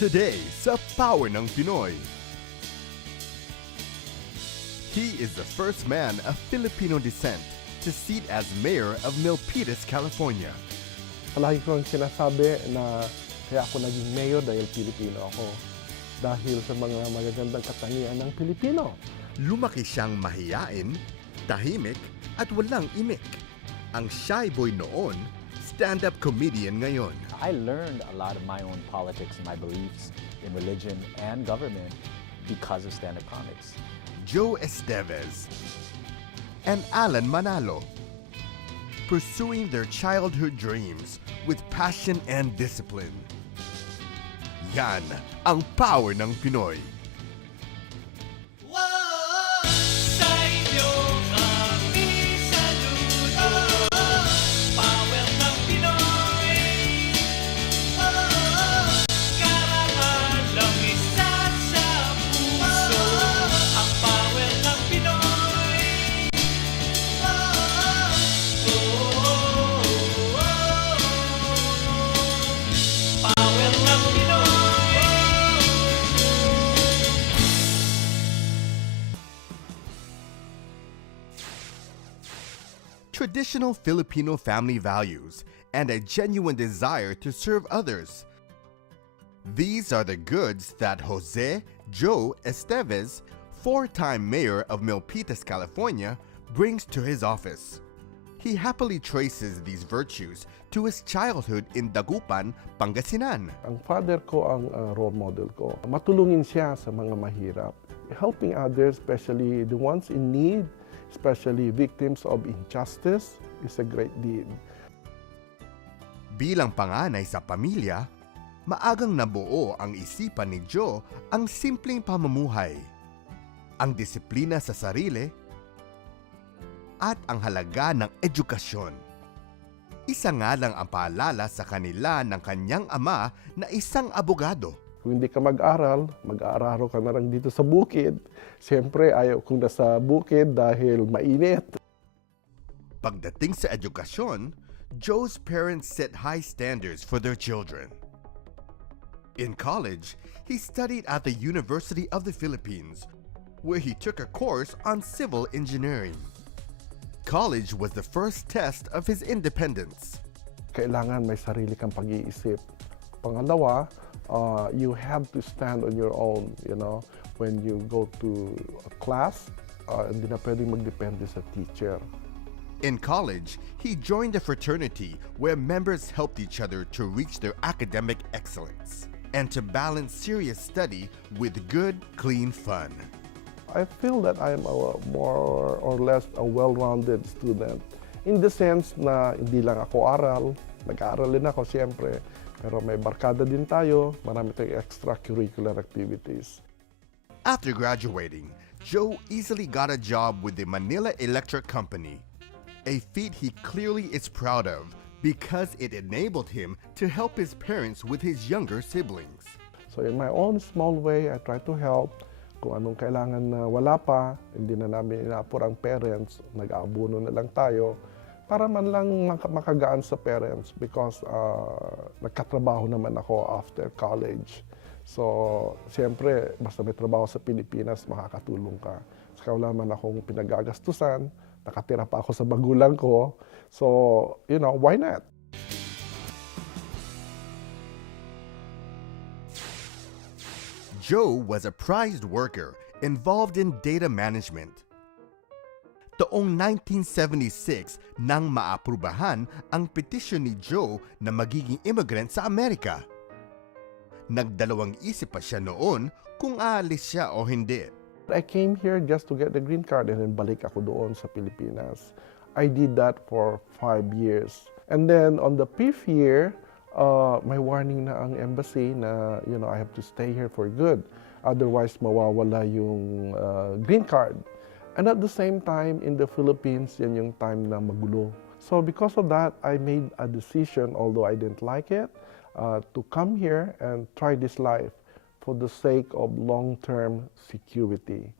Today sa Power ng Pinoy. He is the first man of Filipino descent to seat as mayor of MIlpitas, California. Palagi ko ang sinasabi na kaya ako naging mayor dahil Pilipino ako. Dahil sa mga magagandang katangian ng Pilipino. Lumaki siyang mahiyain, tahimik at walang imik. Ang shy boy noon, stand-up comedian ngayon. I learned a lot of my own politics and my beliefs in religion and government because of stand-up comics. Joe Esteves and Allan Manalo, pursuing their childhood dreams with passion and discipline. Yan ang power ng Pinoy. Traditional Filipino family values and a genuine desire to serve others. These are the goods that Jose Joe Esteves, four-time mayor of MIlpitas, California, brings to his office. He happily traces these virtues to his childhood in Dagupan, Pangasinan. Ang father ko ang role model ko. Matulungin siya sa mga mahirap. Helping others, especially the ones in need, especially victims of injustice, is a great deed. Bilang panganay sa pamilya, maagang nabuo ang isipan ni Joe ang simpleng pamumuhay, ang disiplina sa sarili, at ang halaga ng edukasyon. Isa nga lang ang paalala sa kanila ng kanyang ama na isang abogado. Kung hindi ka mag-aral, mag-aararo ka na lang dito sa bukid. Siyempre, ayaw kong nasa bukid dahil mainit. Pagdating sa edukasyon, Joe's parents set high standards for their children. In college, he studied at the University of the Philippines, where he took a course on civil engineering. College was the first test of his independence. Kailangan may sarili kang pag-iisip. Pangalawa, you have to stand on your own, when you go to a class, hindi na pwedeng magdepende sa teacher. In college, he joined a fraternity where members helped each other to reach their academic excellence and to balance serious study with good, clean fun. I feel that I'm a more or less a well-rounded student in the sense na hindi lang ako aral, nag-aaral din ako siyempre, pero may barkada din tayo, marami tayong extracurricular activities. After graduating, Joe easily got a job with the Manila Electric Company, a feat he clearly is proud of because it enabled him to help his parents with his younger siblings. So in my own small way, I try to help. Kung anong kailangan na wala pa, hindi na namin inaapor ang parents, nag-aabuno na lang tayo, para man lang makagaan sa parents because nagkatrabaho naman ako after college. So, siyempre, basta may trabaho sa Pilipinas, makakatulong ka. Saka wala man akong pinagagastusan, nakatira pa ako sa magulang ko. So, why not? Joe was a prized worker involved in data management. Taong 1976 nang maaprubahan ang petisyon ni Joe na magiging immigrant sa Amerika. Nagdalawang isip pa siya noon kung aalis siya o hindi. I came here just to get the green card and then balik ako doon sa Pilipinas. I did that for 5 years. And then on the 5th year, may warning na ang embassy na, I have to stay here for good. Otherwise, mawawala yung green card. And at the same time, in the Philippines, yan yung time na magulo. So because of that, I made a decision, although I didn't like it, to come here and try this life for the sake of long-term security.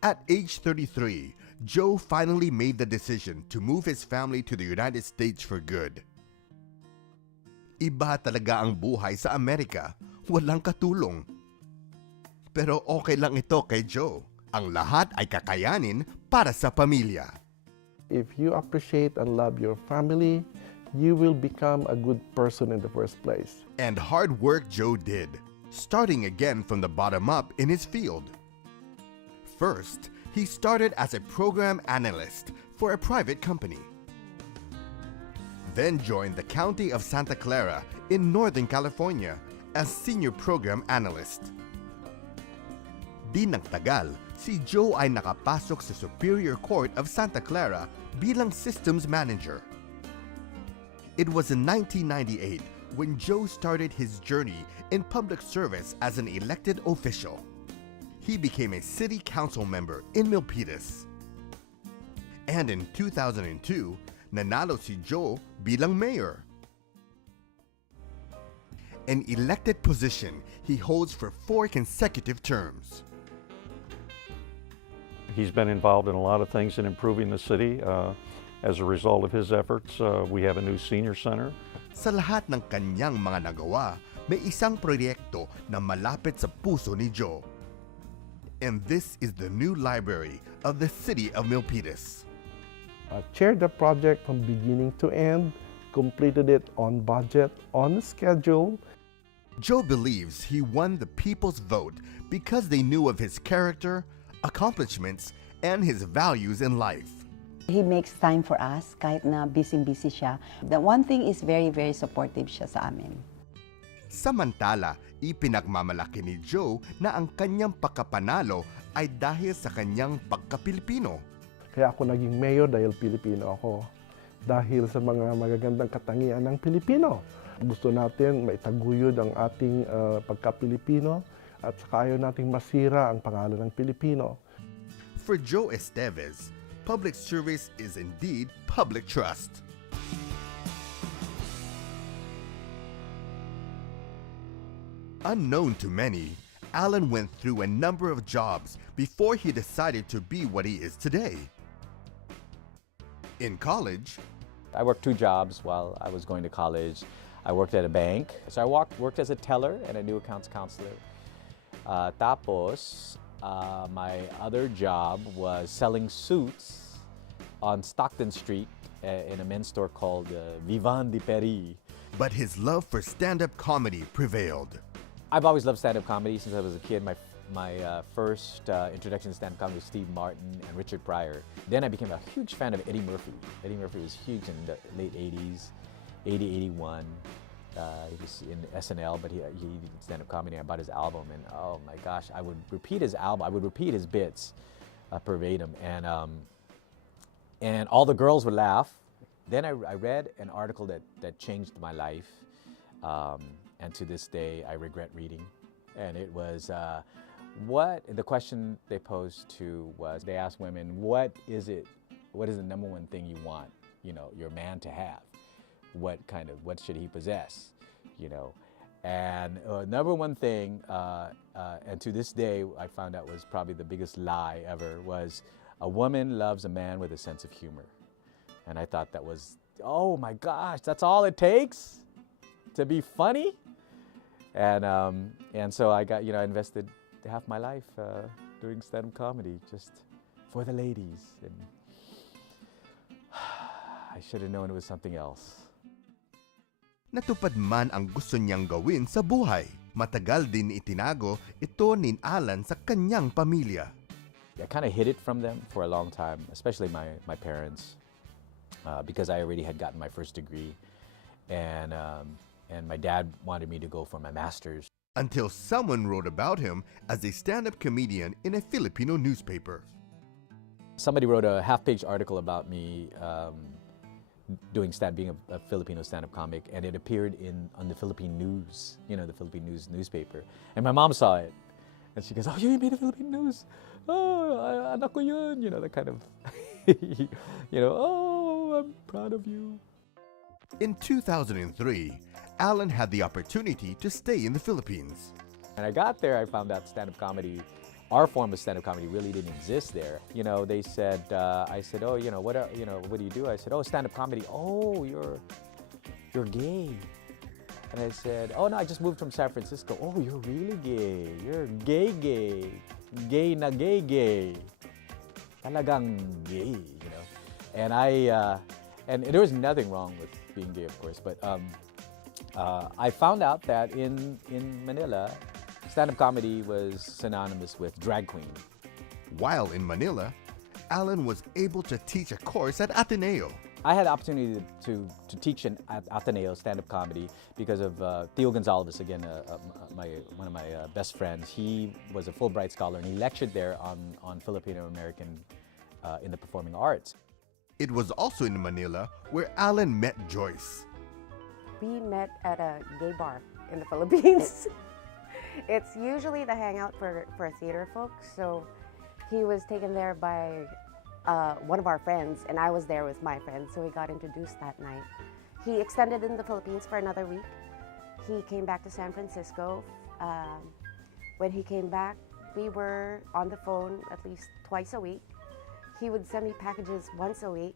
At age 33, Joe finally made the decision to move his family to the United States for good. Iba talaga ang buhay sa Amerika, walang katulong. Pero okay lang ito kay Joe. Ang lahat ay kakayanin para sa pamilya. If you appreciate and love your family, you will become a good person in the first place. And hard work Joe did, starting again from the bottom up in his field. First, he started as a program analyst for a private company. Then joined the County of Santa Clara in Northern California as senior program analyst. Di nang tagal, si Joe ay nakapasok sa Superior Court of Santa Clara bilang systems manager. It was in 1998 when Joe started his journey in public service as an elected official. He became a city council member in MIlpitas. And in 2002, nanalo si Joe bilang mayor. An elected position he holds for 4 consecutive terms. He's been involved in a lot of things in improving the city. As a result of his efforts, we have a new senior center. Sa lahat ng kanyang mga nagawa, may isang proyekto na malapit sa puso ni Joe. And this is the new library of the city of MIlpitas. Chaired the project from beginning to end, completed it on budget, on schedule. Joe believes he won the people's vote because they knew of his character, accomplishments, and his values in life. He makes time for us kahit na busy-busy siya. The one thing is very, very supportive siya sa amin. Samantala, ipinagmamalaki ni Joe na ang kanyang pagkapanalo ay dahil sa kanyang pagka-Pilipino. Kaya ako naging mayor dahil Pilipino ako. Dahil sa mga magagandang katangian ng Pilipino. Gusto natin maitaguyod ang ating pagka-Pilipino at saka ayaw nating masira ang pangalan ng Pilipino. For Joe Esteves, public service is indeed public trust. Unknown to many, Allan went through a number of jobs before he decided to be what he is today. In college, I worked 2 jobs while I was going to college. I worked at a bank. So I worked as a teller and a new accounts counselor. Tapos, my other job was selling suits on Stockton Street in a men's store called Vivant de Paris. but his love for stand-up comedy prevailed. I've always loved stand-up comedy since I was a kid. My first introduction to stand-up comedy was Steve Martin and Richard Pryor. Then I became a huge fan of Eddie Murphy. Eddie Murphy was huge in the late 80s, 80, 81. He was in SNL, but he did stand-up comedy. I bought his album, and oh my gosh, I would repeat his album. I would repeat his bits verbatim, and all the girls would laugh. Then I read an article that changed my life, and to this day I regret reading. And it was the question they posed to was, they asked women, what is the number one thing you want, your man to have? What should he possess, And number one thing, and to this day I found out was probably the biggest lie ever, was a woman loves a man with a sense of humor. And I thought that was, oh my gosh, that's all it takes to be funny? And so I got, I invested half my life doing stand-up comedy just for the ladies. And I should have known it was something else. Natupad man ang gusto niyang gawin sa buhay. Matagal din itinago ito ni Allan sa kanyang pamilya. I kind of hid it from them for a long time, especially my parents, because I already had gotten my first degree, and my dad wanted me to go for my master's. Until someone wrote about him as a stand-up comedian in a Filipino newspaper. Somebody wrote a half-page article about me being a Filipino stand-up comic, and it appeared on the Philippine News, the Philippine News newspaper. And my mom saw it, and she goes, "Oh, you made the Philippine News? Oh, anak ko yun," that kind of, "Oh, I'm proud of you." In 2003, Allan had the opportunity to stay in the Philippines. When I got there, I found out stand-up comedy, our form of stand-up comedy, really didn't exist there. They said, I said, "Oh, what do you do?" I said, "Oh, stand-up comedy." "Oh, you're gay." And I said, oh no, I just moved from San Francisco. Oh, you're really gay. You're gay. Gay na gay. Talagang gay, you know. And and there was nothing wrong with being gay, of course, but I found out that in Manila, stand-up comedy was synonymous with drag queen. While in Manila, Allan was able to teach a course at Ateneo. I had the opportunity to teach at Ateneo stand-up comedy because of Theo Gonzalez, again, one of my best friends. He was a Fulbright scholar and he lectured there on Filipino-American in the performing arts. It was also in Manila where Allan met Joyce. We met at a gay bar in the Philippines. It's usually the hangout for theater folks, so he was taken there by one of our friends, and I was there with my friends, so we got introduced that night. He extended in the Philippines for another week. He came back to San Francisco. When he came back, we were on the phone at least twice a week. He would send me packages once a week,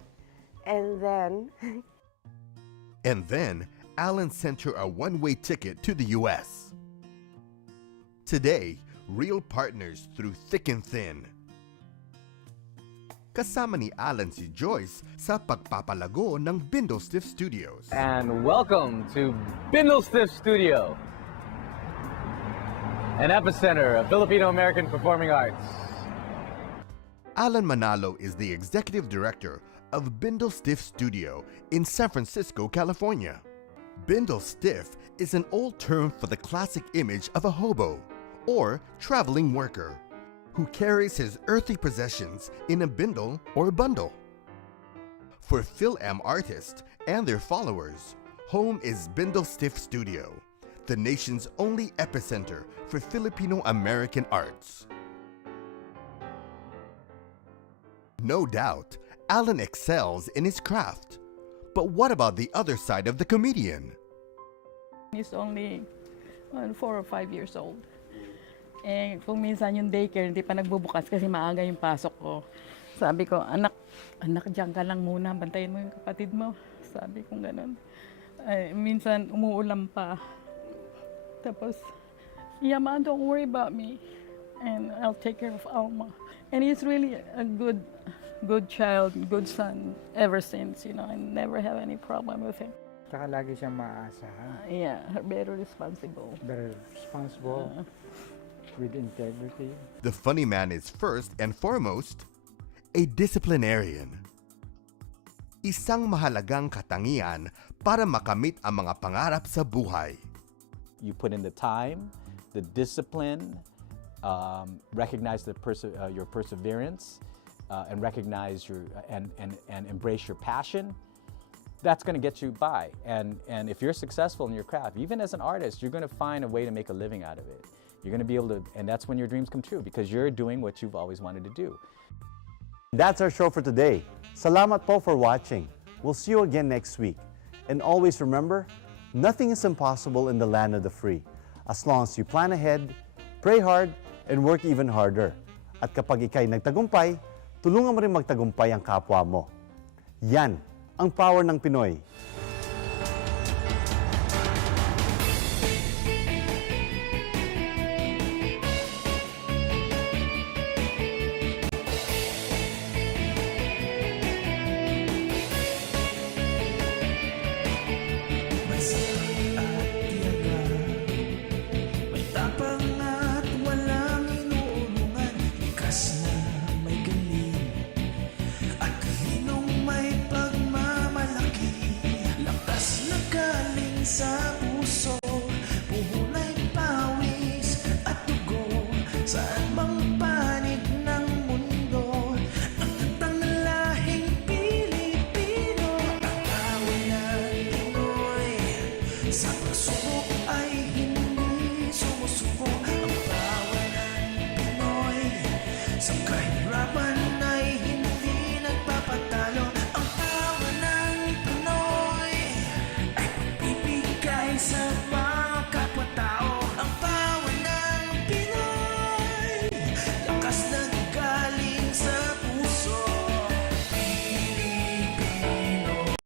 and then... And then, Allan sent her a one-way ticket to the US. Today, real partners through thick and thin. Kasama ni Allan si Joyce sa pagpapalago ng Bindlestiff Studios. And welcome to Bindlestiff Studio, an epicenter of Filipino-American performing arts. Allan Manalo is the executive director of Bindlestiff Studio in San Francisco, California. Bindlestiff is an old term for the classic image of a hobo or traveling worker who carries his earthly possessions in a bindle or bundle. For Fil-Am artists and their followers, home is Bindlestiff Studio, the nation's only epicenter for Filipino-American arts. No doubt, Allan excels in his craft. But what about the other side of the comedian? He's only 4 or 5 years old. Eh, kung minsan yung daycare, hindi pa nagbubukas kasi maaga yung pasok ko. Sabi ko, anak, diyan ka lang muna, bantayin mo yung kapatid mo. Sabi ko ganun. Minsan umuulan pa. Tapos, yeah, Ma, don't worry about me. And I'll take care of Alma. And he's really a good child, good son ever since, you know. I never have any problem with him. Saka lagi siyang maaasahan. Yeah, very responsible. Very responsible, with integrity. The funny man is first and foremost a disciplinarian. Isang mahalagang katangian para makamit ang mga pangarap sa buhay. You put in the time, the discipline, recognize your perseverance, and recognize and embrace your passion. That's going to get you by. And if you're successful in your craft, even as an artist, you're going to find a way to make a living out of it. You're going to be able to, and that's when your dreams come true because you're doing what you've always wanted to do. That's our show for today. Salamat po for watching. We'll see you again next week. And always remember, nothing is impossible in the land of the free. As long as you plan ahead, pray hard, and work even harder. At kapag ikay nagtagumpay, tulungan mo rin magtagumpay ang kapwa mo. Yan ang power ng Pinoy.